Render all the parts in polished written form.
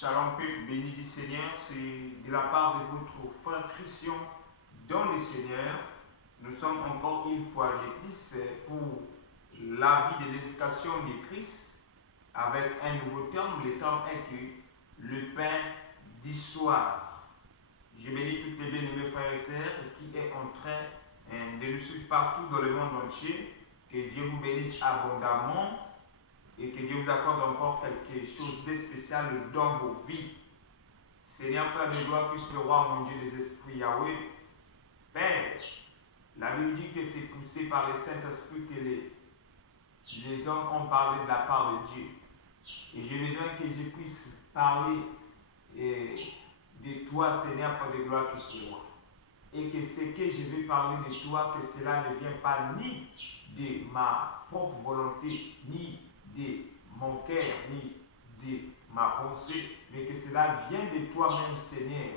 Shalom, peuple béni du Seigneur, c'est de la part de votre frère Christian dans le Seigneur. Nous sommes encore une fois l'église pour la vie de l'éducation de Christ avec un nouveau terme. Le terme est que le pain du soir. Je bénis toutes les bien-aimés frères et sœurs qui est en train de nous suivre partout dans le monde entier. Que Dieu vous bénisse abondamment et que Dieu vous accorde encore quelque chose de spécial dans vos vies. Seigneur, Père de gloire, puisse le roi, mon Dieu des esprits, Yahweh, Père, la Bible dit que c'est poussé par le Saint-Esprit que les hommes ont parlé de la part de Dieu. Et j'ai besoin que je puisse parler de toi, Seigneur, Père de gloire, puisse le roi. Et que ce que je vais parler de toi, que cela ne vient pas ni de ma propre volonté, ni de mon cœur, ni de ma pensée, mais que cela vient de toi-même, Seigneur,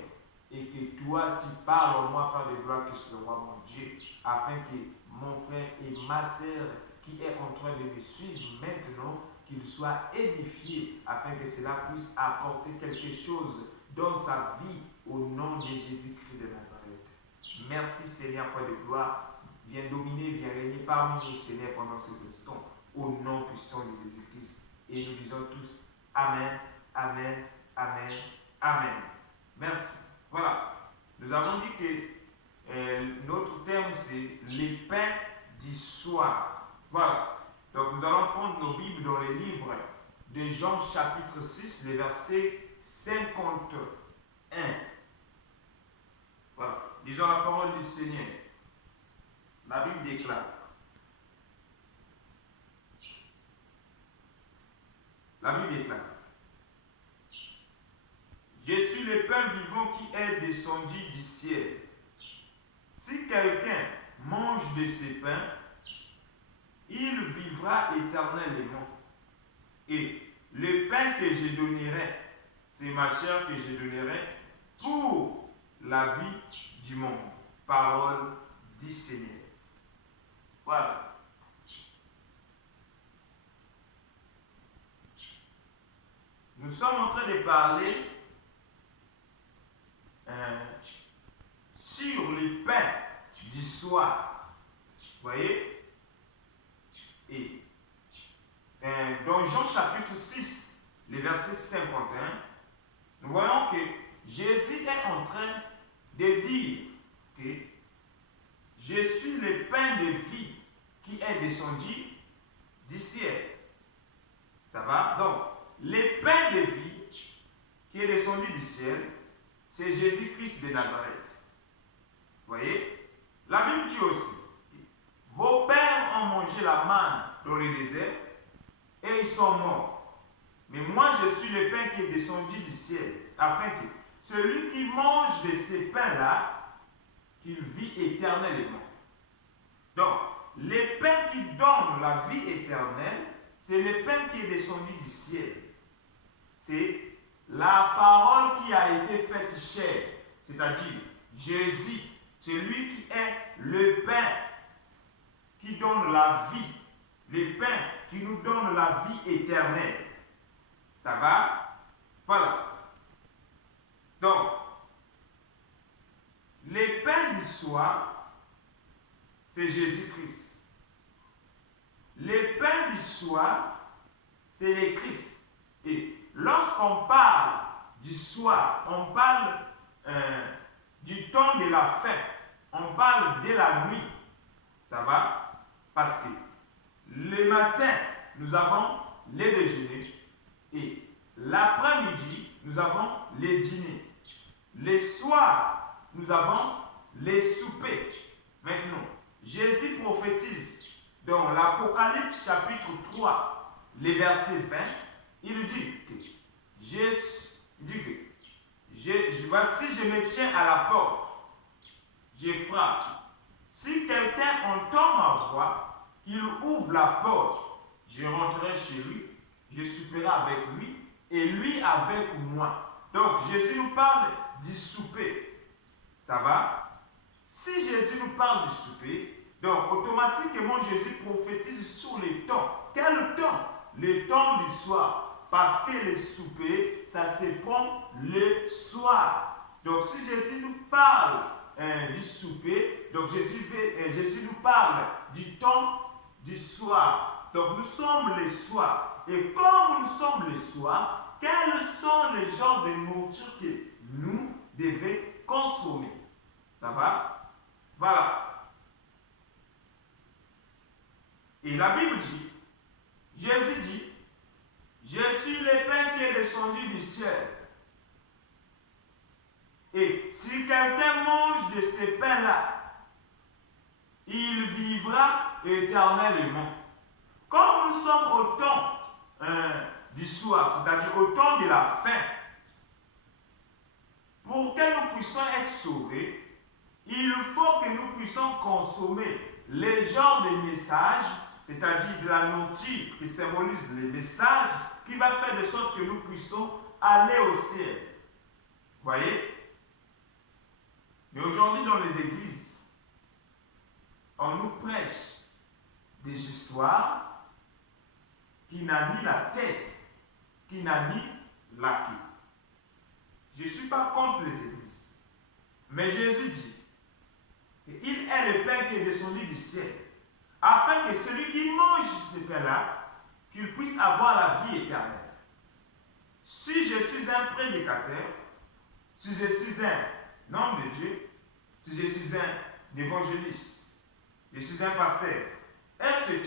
et que toi, tu parles en moi par de gloire que ce roi, mon Dieu, afin que mon frère et ma sœur qui est en train de me suivre maintenant, qu'il soit édifié, afin que cela puisse apporter quelque chose dans sa vie au nom de Jésus-Christ de Nazareth. Merci, Seigneur, Père de gloire. Viens dominer, viens régner parmi nous, Seigneur, pendant ces instants, au nom puissant de Jésus-Christ. Et nous disons tous Amen, Amen, Amen, Amen. Merci. Voilà. Nous avons dit que notre terme, c'est les pains du soir. Voilà. Donc nous allons prendre nos Bibles dans les livres de Jean chapitre 6, les versets 51. Voilà. Disons la parole du Seigneur. La Bible déclare. La Bible déclare. Je suis le pain vivant qui est descendu du ciel. Si quelqu'un mange de ce pain, il vivra éternellement. Et le pain que je donnerai, c'est ma chair que je donnerai pour la vie du monde. Parole du Seigneur. Voilà. Nous sommes en train de parler sur le pain du soir. Vous voyez? Et dans Jean chapitre 6, le verset 51, nous voyons que Jésus est en train de dire que je suis le pain de vie qui est descendu du ciel. Ça va? Donc, le pain de vie qui est descendu du ciel, c'est Jésus-Christ de Nazareth. Vous voyez? La Bible dit aussi, vos pères ont mangé la manne dans le désert et ils sont morts. Mais moi, je suis le pain qui est descendu du ciel, afin que celui qui mange de ces pains-là, qu'il vit éternellement. Donc, le pain qui donne la vie éternelle, c'est le pain qui est descendu du ciel. C'est la parole qui a été faite chair, c'est-à-dire Jésus, celui qui est le pain qui donne la vie, le pain qui nous donne la vie éternelle. Ça va? Voilà. Donc, le pain du soir, c'est Jésus-Christ. Le pain du soir, c'est le Christ. Et lorsqu'on parle du soir, on parle du temps de la fin. On parle de la nuit. Ça va? Parce que le matin, nous avons les déjeuners. Et l'après-midi, nous avons les dîners. Le soir, nous avons les soupers. Maintenant, Jésus prophétise dans l'Apocalypse chapitre 3, les versets 20. Il dit que voici, je me tiens à la porte, je frappe. Si quelqu'un entend ma voix, il ouvre la porte, je rentrerai chez lui, je souperai avec lui et lui avec moi. Donc Jésus nous parle du souper. Ça va? Si Jésus nous parle du souper, donc automatiquement Jésus prophétise sur le temps. Quel temps? Le temps du soir. Parce que le souper, ça se prend le soir. Donc si Jésus nous parle du souper, donc Jésus nous parle du temps du soir. Donc nous sommes le soir. Et comme nous sommes le soir, quels sont les genres de nourriture que nous devons consommer? Ça va? Voilà. Et la Bible dit, Jésus dit, je suis le pain qui est descendu du ciel. Et si quelqu'un mange de ce pain-là, il vivra éternellement. Comme nous sommes au temps du soir, c'est-à-dire au temps de la fin, pour que nous puissions être sauvés, il faut que nous puissions consommer les genres de messages, c'est-à-dire de la nourriture qui symbolise les messages, qui va faire de sorte que nous puissions aller au ciel. Vous voyez? Mais aujourd'hui, dans les églises, on nous prêche des histoires qui n'a ni la tête, qui n'a ni la queue. Je ne suis pas contre les églises. Mais Jésus dit qu'il est le pain qui est descendu du ciel, afin que celui qui mange ce pain-là, qu'il puisse avoir la vie éternelle. Si je suis un prédicateur, si je suis un homme de Dieu, si je suis un évangéliste, je suis un pasteur, etc.,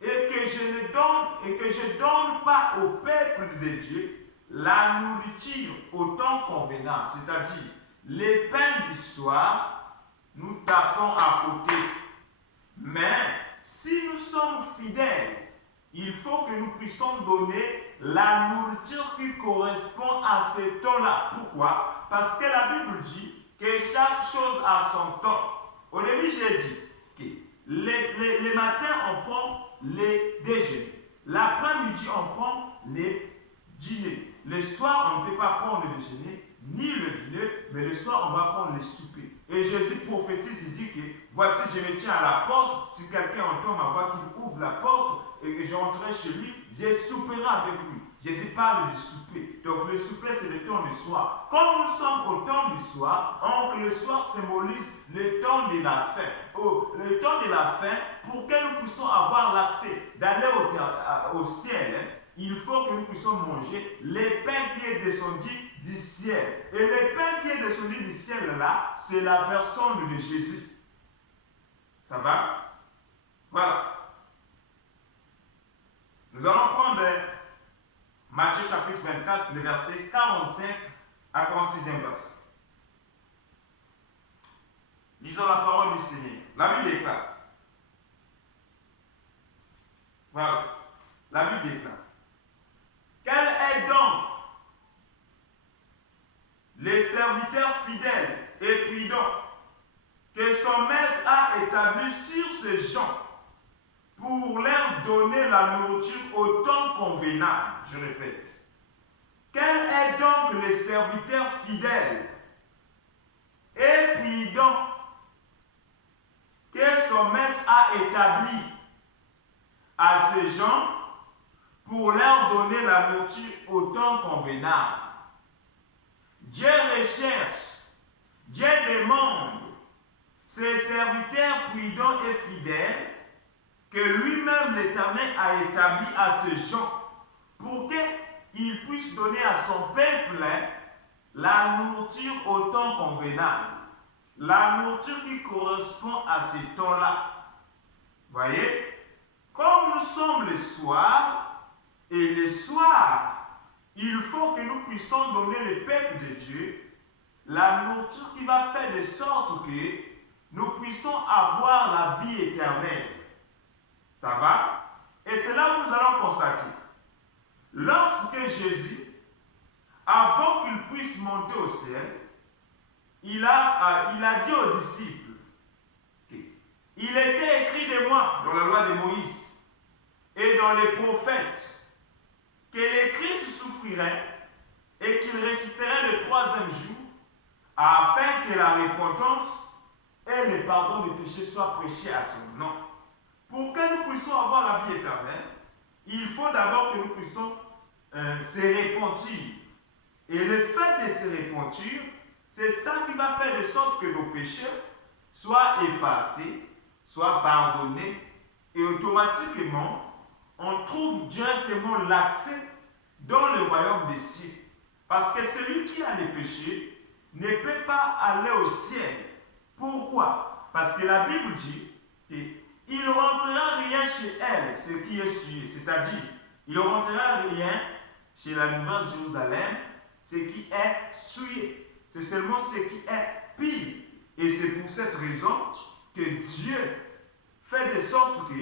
et que je ne donne pas au peuple de Dieu la nourriture au temps convenable, c'est-à-dire les pains du soir, nous tapons à côté. Mais si nous sommes fidèles, il faut que nous puissions donner la nourriture qui correspond à ce temps-là. Pourquoi? Parce que la Bible dit que chaque chose a son temps. Au début, j'ai dit que le matin, on prend les déjeuners. L'après-midi, on prend les dîners. Le soir, on ne peut pas prendre le déjeuner ni le dîner, mais le soir, on va prendre les soupers. Et Jésus prophétise, il dit que voici, je me tiens à la porte. Si quelqu'un entend ma voix, qu'il ouvre la porte et que je rentrerai chez lui, je souperai avec lui. Jésus parle du souper. Donc le souper, c'est le temps du soir. Comme nous sommes au temps du soir, donc le soir symbolise le temps de la fin. Oh, le temps de la fin, pour que nous puissions avoir l'accès d'aller au ciel, il faut que nous puissions manger le pain qui est descendu du ciel. Et le pain qui est descendu du ciel là, c'est la personne de Jésus. Ça va? Voilà. Nous allons prendre Matthieu chapitre 24, le verset 45 à 46e verset. Lisons la parole du Seigneur. La Bible déclare. Voilà. La Bible déclare. Quel est donc le serviteur fidèle et prudent que son maître a établi sur ces gens pour leur donner la nourriture au temps convenable? Je répète. Quel est donc le serviteur fidèle et prudent que son maître a établi à ces gens pour leur donner la nourriture au temps convenable? Dieu recherche, Dieu demande ses serviteurs prudents et fidèles que lui-même l'Éternel a établi à ces gens pour qu'il puisse donner à son peuple la nourriture au temps convenable, la nourriture qui correspond à ces temps-là. Voyez, comme nous sommes le soir, et le soir, il faut que nous puissions donner le peuple de Dieu la nourriture qui va faire de sorte que nous puissions avoir la vie éternelle. Ça va? Et c'est là où nous allons constater. Lorsque Jésus, avant qu'il puisse monter au ciel, il a dit aux disciples qu'il était écrit de moi dans la loi de Moïse et dans les prophètes que le Christ souffrirait et qu'il résisterait le troisième jour afin que la repentance et le pardon des péchés soient prêchés à son nom. Pour que nous puissions avoir la vie éternelle, il faut d'abord que nous puissions se repentir. Et le fait de se repentir, c'est ça qui va faire de sorte que nos péchés soient effacés, soient pardonnés, et automatiquement, on trouve directement l'accès dans le royaume des cieux. Parce que celui qui a des péchés ne peut pas aller au ciel. Pourquoi? Parce que la Bible dit qu'il ne rentrera rien chez elle, ce qui est souillé. C'est-à-dire, il ne rentrera rien chez la Nouvelle Jérusalem, ce qui est souillé. C'est seulement ce qui est pire. Et c'est pour cette raison que Dieu fait de sorte que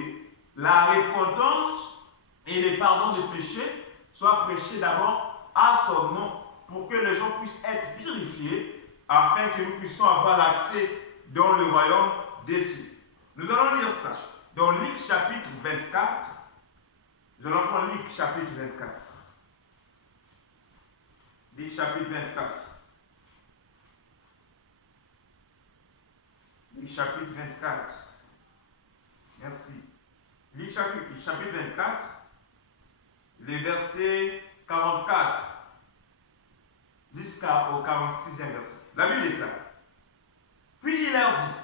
la repentance et le pardon des péchés soient prêchés d'abord à son nom, pour que les gens puissent être purifiés, afin que nous puissions avoir l'accès dans le royaume des cieux. Nous allons lire ça dans Luc chapitre 24. Nous allons prendre Luc chapitre 24. Luc chapitre 24. Luc chapitre 24. Merci. Luc chapitre 24, le verset 44 jusqu'au 46e verset. La Bible est là. Puis il leur dit,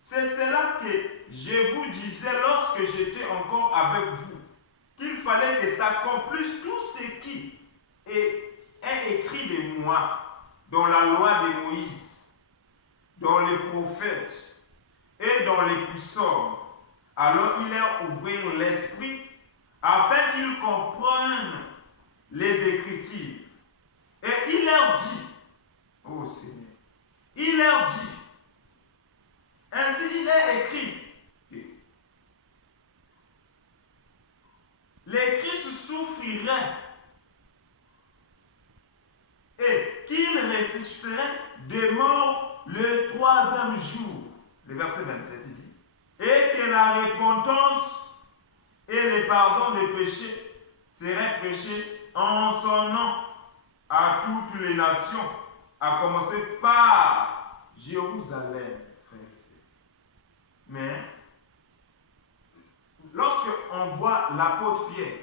c'est cela que je vous disais lorsque j'étais encore avec vous, qu'il fallait que s'accomplisse tout ce qui est écrit de moi dans la loi de Moïse, dans les prophètes et dans les psaumes. Alors il leur ouvrit l'esprit afin qu'ils comprennent les Écritures. Et il leur dit, oh Seigneur, il leur dit, ainsi il est écrit, le Christ souffrirait et qu'il ressusciterait de mort le 3e jour. Le verset 27, il dit, et que la repentance et le pardon des péchés seraient prêchés en son nom à toutes les nations, à commencer par Jérusalem, frères et sœurs. Mais, lorsque on voit l'apôtre Pierre,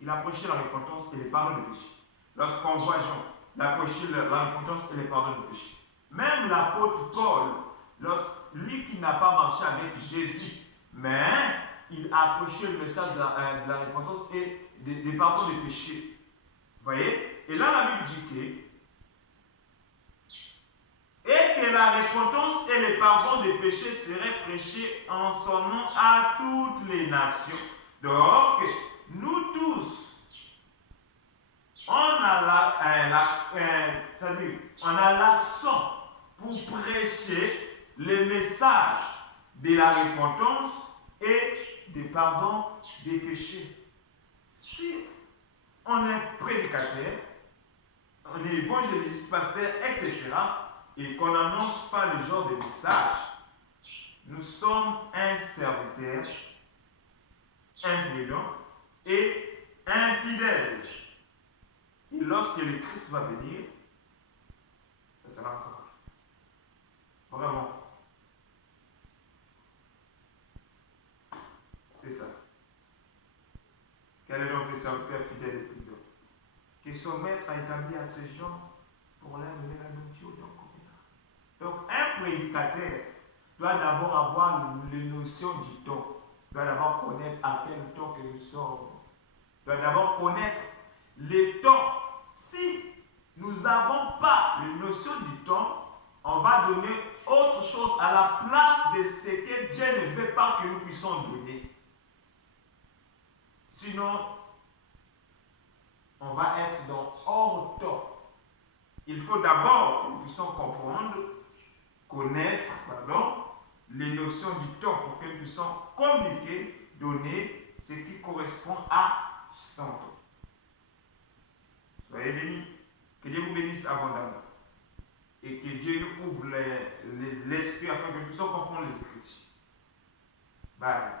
il a prêché la repentance et le pardon des péchés. Lorsqu'on voit Jean, il a prêché la repentance et le pardon des péchés. Même l'apôtre Paul, lui qui n'a pas marché avec Jésus, mais il a prêché le message de la repentance et des pardons des péchés. Vous voyez? Et là, la Bible dit que la repentance et le pardon des péchés seraient prêchés en son nom à toutes les nations. Donc, nous tous, on a l'accent pour prêcher le message de la repentance et du pardon des péchés. Si on est prédicateur, on est évangéliste, pasteur, etc., et qu'on n'annonce pas le genre de message, nous sommes un serviteur imprudent et infidèle. Et lorsque le Christ va venir, ça sera encore. Vraiment. C'est ça. Quel est donc le serviteur fidèle et prudent? Que son maître a établi à ces gens pour leur donner la nourriture de leur convenance. Donc, un prédicateur doit d'abord avoir la notion du temps. Doit d'abord connaître à quel temps que nous sommes. Doit d'abord connaître le temps. Si nous n'avons pas la notion du temps, on va donner autre chose à la place de ce que Dieu ne veut pas que nous puissions donner. Sinon, on va être dans hors temps. Il faut d'abord que nous puissions comprendre, connaître, les notions du temps pour que nous puissions communiquer, donner ce qui correspond à son temps. Soyez bénis. Que Dieu vous bénisse abondamment. Et que Dieu nous ouvre l'esprit afin que nous puissions comprendre les Écritures. Bye.